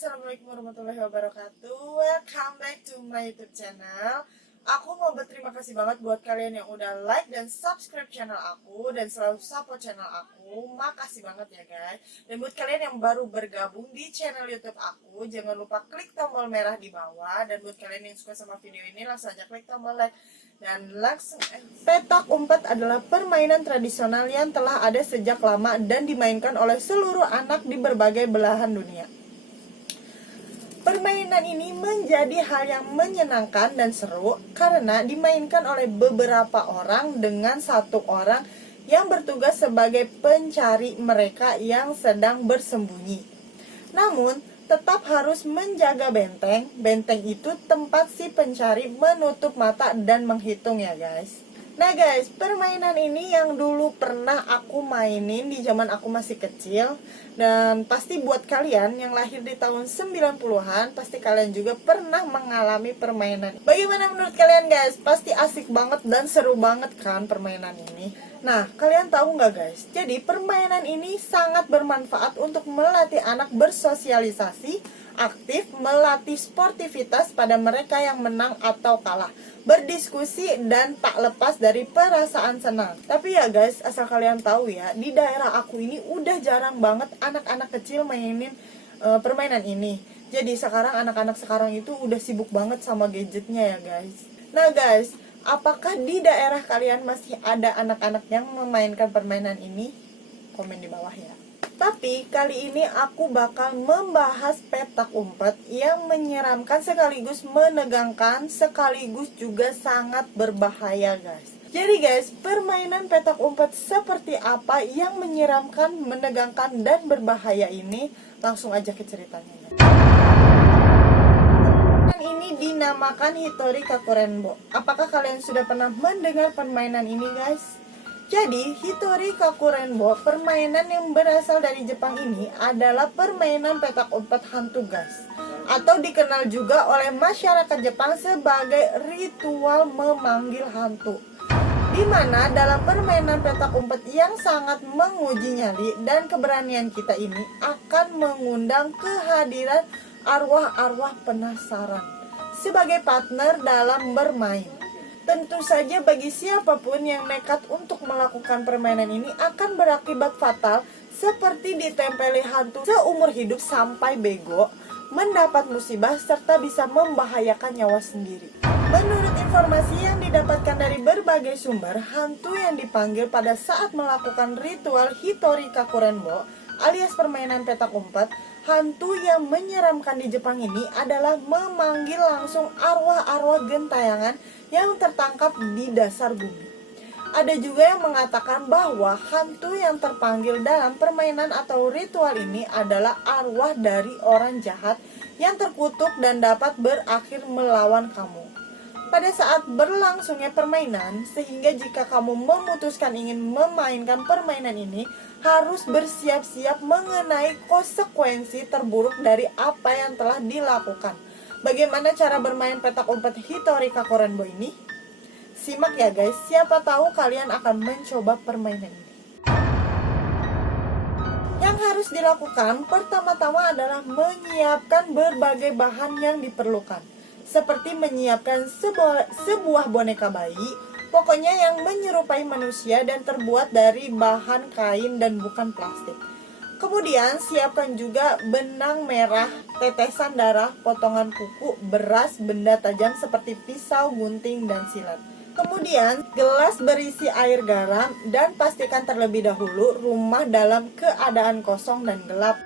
Assalamualaikum warahmatullahi wabarakatuh. Welcome back to my YouTube channel. Aku mau berterima kasih banget buat kalian yang udah like dan subscribe channel aku dan selalu support channel aku. Makasih banget ya guys. Dan buat kalian yang baru bergabung di channel YouTube aku, jangan lupa klik tombol merah di bawah. Dan buat kalian yang suka sama video ini, langsung aja klik tombol like dan langsung. Petak umpet adalah permainan tradisional yang telah ada sejak lama dan dimainkan oleh seluruh anak di berbagai belahan dunia. Permainan ini menjadi hal yang menyenangkan dan seru karena dimainkan oleh beberapa orang dengan satu orang yang bertugas sebagai pencari mereka yang sedang bersembunyi. Namun, tetap harus menjaga benteng. Benteng itu tempat si pencari menutup mata dan menghitung ya guys. Nah guys, permainan ini yang dulu pernah aku mainin di zaman aku masih kecil. Dan pasti buat kalian yang lahir di tahun 90-an, pasti kalian juga pernah mengalami permainan. Bagaimana menurut kalian guys? Pasti asik banget dan seru banget kan permainan ini. Nah, kalian tahu nggak guys? Jadi permainan ini sangat bermanfaat untuk melatih anak bersosialisasi, aktif, melatih sportivitas pada mereka yang menang atau kalah, berdiskusi, dan tak lepas dari perasaan senang. Tapi ya guys, asal kalian tahu ya, di daerah aku ini udah jarang banget anak-anak kecil mainin permainan ini. Jadi sekarang anak-anak sekarang itu udah sibuk banget sama gadgetnya ya guys. Nah guys, apakah di daerah kalian masih ada anak-anak yang memainkan permainan ini? Komen di bawah ya. Tapi kali ini aku bakal membahas petak umpet yang menyeramkan sekaligus menegangkan sekaligus juga sangat berbahaya guys. Jadi guys, permainan petak umpet seperti apa yang menyeramkan, menegangkan, dan berbahaya ini? Langsung aja ke ceritanya. Ini dinamakan Hitori Kakurenbo. Apakah kalian sudah pernah mendengar permainan ini guys? Jadi, Hitori Kakurenbo, permainan yang berasal dari Jepang ini adalah permainan petak umpet hantu guys, atau dikenal juga oleh masyarakat Jepang sebagai ritual memanggil hantu. Dimana dalam permainan petak umpet yang sangat menguji nyali dan keberanian kita ini akan mengundang kehadiran arwah-arwah penasaran sebagai partner dalam bermain. Tentu saja bagi siapapun yang nekat untuk melakukan permainan ini akan berakibat fatal seperti ditempeli hantu seumur hidup sampai bego, mendapat musibah, serta bisa membahayakan nyawa sendiri. Menurut informasi yang didapatkan dari berbagai sumber, hantu yang dipanggil pada saat melakukan ritual Hitori Kakurenbo alias permainan petak umpet, hantu yang menyeramkan di Jepang ini adalah memanggil langsung arwah-arwah gentayangan yang tertangkap di dasar bumi. Ada juga yang mengatakan bahwa hantu yang terpanggil dalam permainan atau ritual ini adalah arwah dari orang jahat yang terkutuk dan dapat berakhir melawan kamu pada saat berlangsungnya permainan, sehingga jika kamu memutuskan ingin memainkan permainan ini, harus bersiap-siap mengenai konsekuensi terburuk dari apa yang telah dilakukan. Bagaimana cara bermain petak umpet Hitori Kakurenbo ini? Simak ya guys, siapa tahu kalian akan mencoba permainan ini. Yang harus dilakukan pertama-tama adalah menyiapkan berbagai bahan yang diperlukan, seperti menyiapkan sebuah boneka bayi, pokoknya yang menyerupai manusia dan terbuat dari bahan kain dan bukan plastik. Kemudian siapkan juga benang merah, tetesan darah, potongan kuku, beras, benda tajam seperti pisau, gunting, dan silet. Kemudian gelas berisi air garam dan pastikan terlebih dahulu rumah dalam keadaan kosong dan gelap,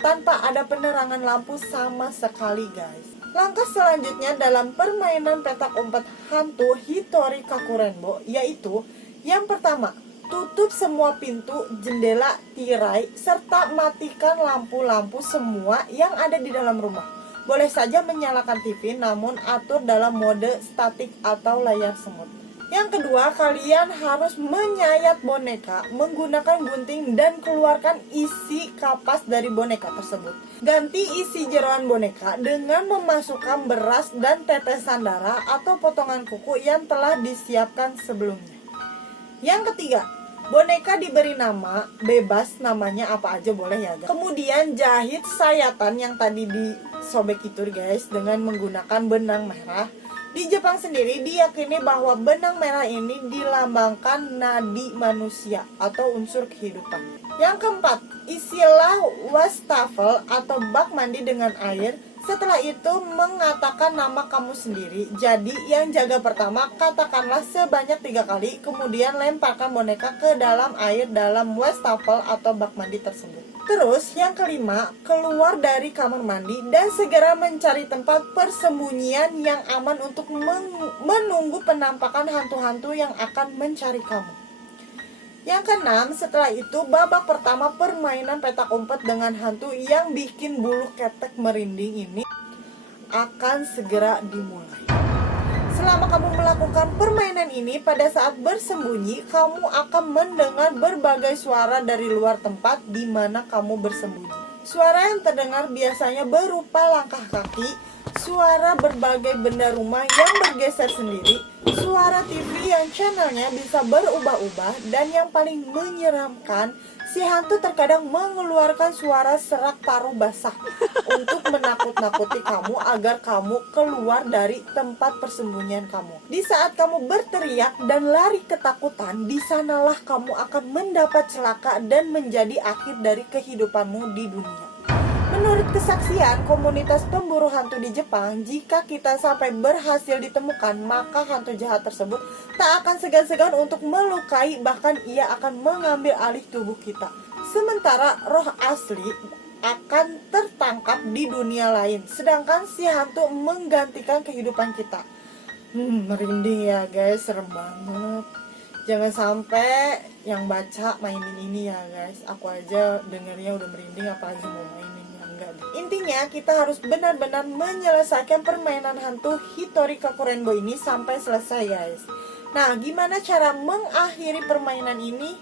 tanpa ada penerangan lampu sama sekali guys. Langkah selanjutnya dalam permainan petak umpet hantu Hitori Kakurenbo yaitu yang pertama, tutup semua pintu, jendela, tirai, serta matikan lampu-lampu semua yang ada di dalam rumah. Boleh saja menyalakan TV namun atur dalam mode statik atau layar semut. Yang kedua, kalian harus menyayat boneka menggunakan gunting dan keluarkan isi kapas dari boneka tersebut. Ganti isi jeroan boneka dengan memasukkan beras dan tetesan darah atau potongan kuku yang telah disiapkan sebelumnya. Yang ketiga, Boneka diberi nama bebas, namanya apa aja boleh ya guys. Kemudian jahit sayatan yang tadi disobek itu guys dengan menggunakan benang merah. Di Jepang sendiri diyakini bahwa benang merah ini dilambangkan nadi manusia atau unsur kehidupan. Yang keempat, isilah wastafel atau bak mandi dengan air. Setelah itu mengatakan nama kamu sendiri. Jadi yang jaga pertama katakanlah sebanyak 3 kali. Kemudian lemparkan boneka ke dalam air dalam wastafel atau bak mandi tersebut. Terus yang kelima, keluar dari kamar mandi dan segera mencari tempat persembunyian yang aman untuk menunggu penampakan hantu-hantu yang akan mencari kamu. Yang keenam, setelah itu babak pertama permainan petak umpet dengan hantu yang bikin bulu ketek merinding ini akan segera dimulai. Selama kamu melakukan permainan ini, pada saat bersembunyi, kamu akan mendengar berbagai suara dari luar tempat di mana kamu bersembunyi. Suara yang terdengar biasanya berupa langkah kaki, suara berbagai benda rumah yang bergeser sendiri, suara TV yang channelnya bisa berubah-ubah, dan yang paling menyeramkan, si hantu terkadang mengeluarkan suara serak paruh basah untuk menakut-nakuti kamu agar kamu keluar dari tempat persembunyian kamu. Di saat kamu berteriak dan lari ketakutan, di sanalah kamu akan mendapat celaka dan menjadi akhir dari kehidupanmu di dunia. Menurut kesaksian komunitas pemburu hantu di Jepang, jika kita sampai berhasil ditemukan, maka hantu jahat tersebut tak akan segan-segan untuk melukai, bahkan ia akan mengambil alih tubuh kita. Sementara roh asli akan tertangkap di dunia lain, sedangkan si hantu menggantikan kehidupan kita. Merinding ya guys, serem banget. Jangan sampai yang baca mainin ini ya guys. Aku aja dengernya udah merinding, apalagi mau mainin. Intinya kita harus benar-benar menyelesaikan permainan hantu Hitori Kaku Rainbow ini sampai selesai guys. Nah, gimana cara mengakhiri permainan ini?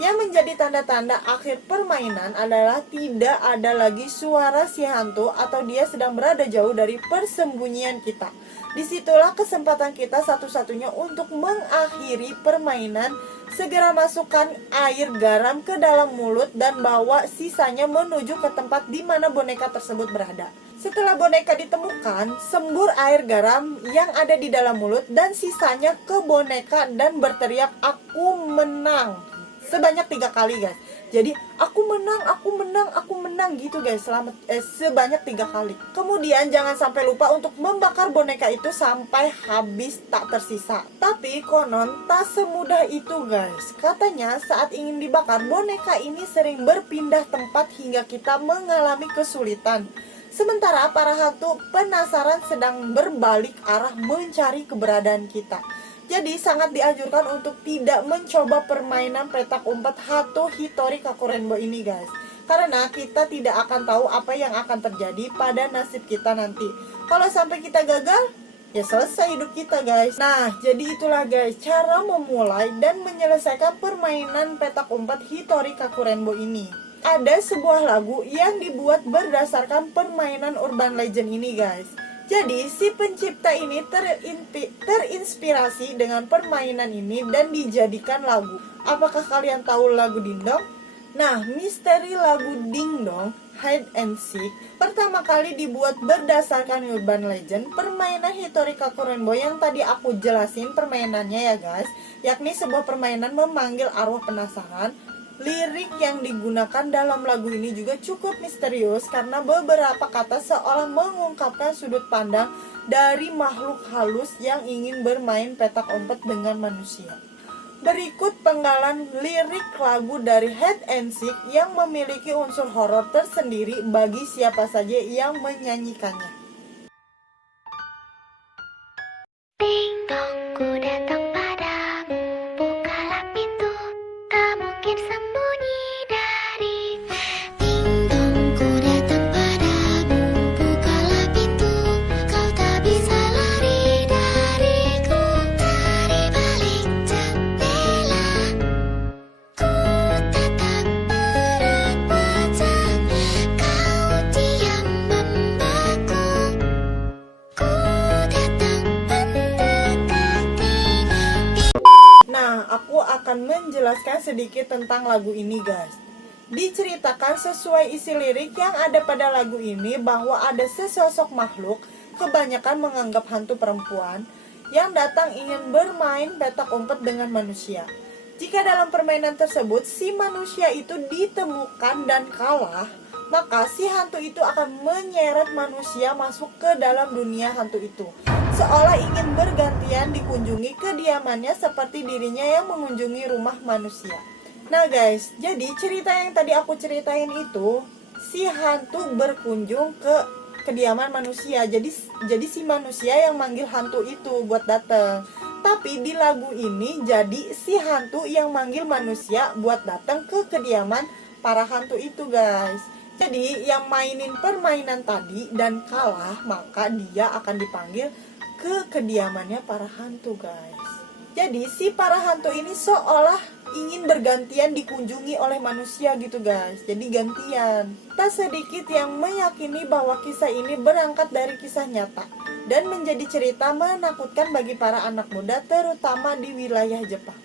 Yang menjadi tanda-tanda akhir permainan adalah tidak ada lagi suara si hantu atau dia sedang berada jauh dari persembunyian kita. Disitulah kesempatan kita satu-satunya untuk mengakhiri permainan. Segera masukkan air garam ke dalam mulut dan bawa sisanya menuju ke tempat di mana boneka tersebut berada. Setelah boneka ditemukan, sembur air garam yang ada di dalam mulut dan sisanya ke boneka dan berteriak, "Aku menang!" sebanyak 3 kali guys. Jadi aku menang gitu guys, sebanyak 3 kali. Kemudian jangan sampai lupa untuk membakar boneka itu sampai habis tak tersisa. Tapi konon tak semudah itu guys. Katanya saat ingin dibakar, boneka ini sering berpindah tempat hingga kita mengalami kesulitan. Sementara para hantu penasaran sedang berbalik arah mencari keberadaan kita. Jadi sangat dianjurkan untuk tidak mencoba permainan petak umpet hantu Hitori Kaku Rainbow ini guys. Karena kita tidak akan tahu apa yang akan terjadi pada nasib kita nanti. Kalau sampai kita gagal, ya selesai hidup kita guys. Nah, jadi itulah guys cara memulai dan menyelesaikan permainan petak umpet Hitori Kaku Rainbow ini. Ada sebuah lagu yang dibuat berdasarkan permainan urban legend ini guys. Jadi si pencipta ini terinspirasi dengan permainan ini dan dijadikan lagu. Apakah kalian tahu lagu Dingdong? Nah, misteri lagu Dingdong, Hide and Seek, pertama kali dibuat berdasarkan urban legend. Permainan Hitori Kaku Rainbow yang tadi aku jelasin permainannya ya guys, yakni sebuah permainan memanggil arwah penasaran. Lirik yang digunakan dalam lagu ini juga cukup misterius karena beberapa kata seolah mengungkapkan sudut pandang dari makhluk halus yang ingin bermain petak umpet dengan manusia. Berikut penggalan lirik lagu dari Hide and Seek yang memiliki unsur horor tersendiri bagi siapa saja yang menyanyikannya. Ding dong, ku datang padamu, bukalah pintu, tak mungkin sembunyi dariku. Ding dong, ku datang padamu, bukalah pintu, kau tak bisa lari dariku. Dari balik jendela, ku tatap erat mata, kau diam membeku. menjelaskan sedikit tentang lagu ini guys. Diceritakan sesuai isi lirik yang ada pada lagu ini bahwa ada sesosok makhluk, kebanyakan menganggap hantu perempuan, yang datang ingin bermain petak umpet dengan manusia. Jika dalam permainan tersebut si manusia itu ditemukan dan kalah, maka si hantu itu akan menyeret manusia masuk ke dalam dunia hantu itu, seolah ingin bergantian dikunjungi kediamannya seperti dirinya yang mengunjungi rumah manusia. Nah guys, jadi cerita yang tadi aku ceritain itu, si hantu berkunjung ke kediaman manusia. Jadi si manusia yang manggil hantu itu buat datang. Tapi di lagu ini jadi si hantu yang manggil manusia buat datang ke kediaman para hantu itu guys. Jadi yang mainin permainan tadi dan kalah, maka dia akan dipanggil ke kediamannya para hantu guys. Jadi si para hantu ini seolah ingin bergantian dikunjungi oleh manusia gitu guys. Jadi gantian. Tak sedikit yang meyakini bahwa kisah ini berangkat dari kisah nyata dan menjadi cerita menakutkan bagi para anak muda terutama di wilayah Jepang.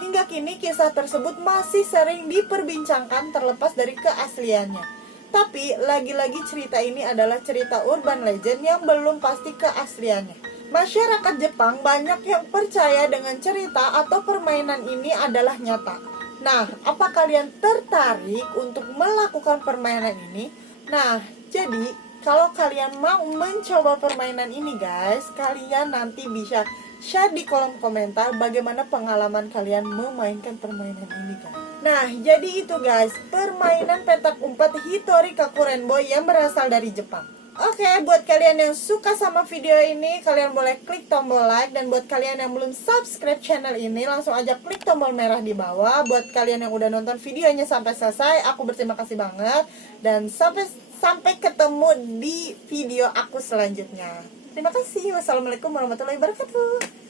Hingga kini kisah tersebut masih sering diperbincangkan terlepas dari keasliannya. Tapi lagi-lagi cerita ini adalah cerita urban legend yang belum pasti keasliannya. Masyarakat Jepang banyak yang percaya dengan cerita atau permainan ini adalah nyata. Nah, apa kalian tertarik untuk melakukan permainan ini? Nah, jadi kalau kalian mau mencoba permainan ini guys, kalian nanti bisa share di kolom komentar bagaimana pengalaman kalian memainkan permainan ini guys. Nah, jadi itu guys, permainan petak umpet Hitori Kakurenbo yang berasal dari Jepang. Oke, buat kalian yang suka sama video ini, kalian boleh klik tombol like. Dan buat kalian yang belum subscribe channel ini, langsung aja klik tombol merah di bawah. Buat kalian yang udah nonton videonya sampai selesai, aku berterima kasih banget. Dan sampai ketemu di video aku selanjutnya. Terima kasih. Wassalamualaikum warahmatullahi wabarakatuh.